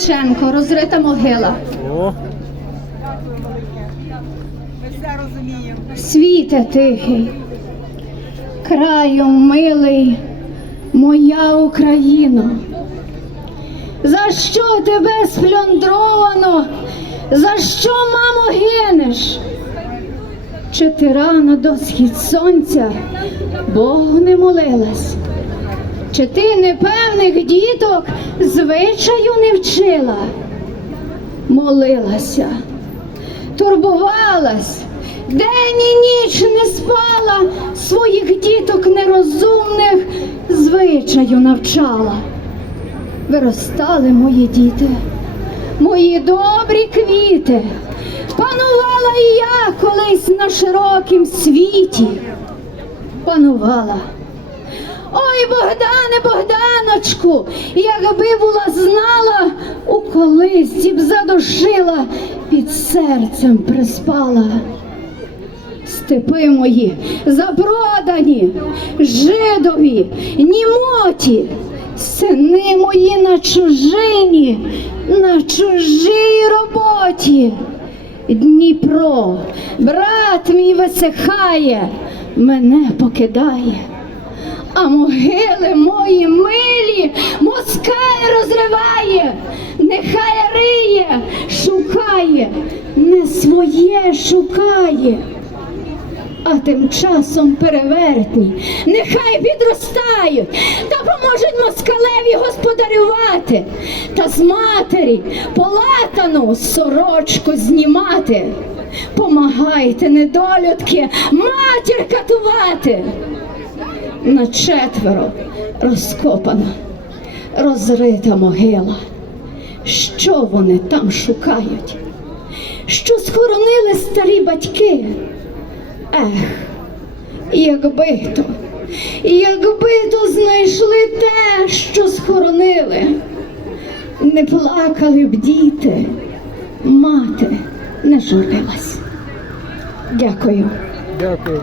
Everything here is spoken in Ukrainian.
Шевченко, розрита могила. О, Ми все розуміємо. Світе тихий, краю милий, моя Україно. За що тебе сплюндровано? За що, мамо, гинеш? Чи ти рано до схід сонця Богу не молилась? Чи ти непевних діток звичаю не вчила? Молилася турбувалась, день і ніч не спала, своїх діток нерозумних звичаю навчала. Виростали мої діти, мої добрі квіти, панувала і я колись на широкім світі. Панувала. Ой, Богдане, Богданочку, якби була знала, у колисці б задушила, під серцем приспала. Степи мої запродані, жидові, німоті, сини мої на чужині, на чужій роботі. Дніпро, брат мій висихає, мене покидає. А могили мої милі, москаль розриває, нехай риє, шукає, не своє шукає. А тим часом перевертні, нехай підростають та поможуть москалеві господарювати, та з матері полатану сорочку знімати. Помагайте, недолюдки, матір катувати на четверо розкопана, розрита могила. Що вони там шукають? Що схоронили старі батьки? Ех, якби то, якби то знайшли те, що схоронили, не плакали б діти, мати не журилась. Дякую. дякую.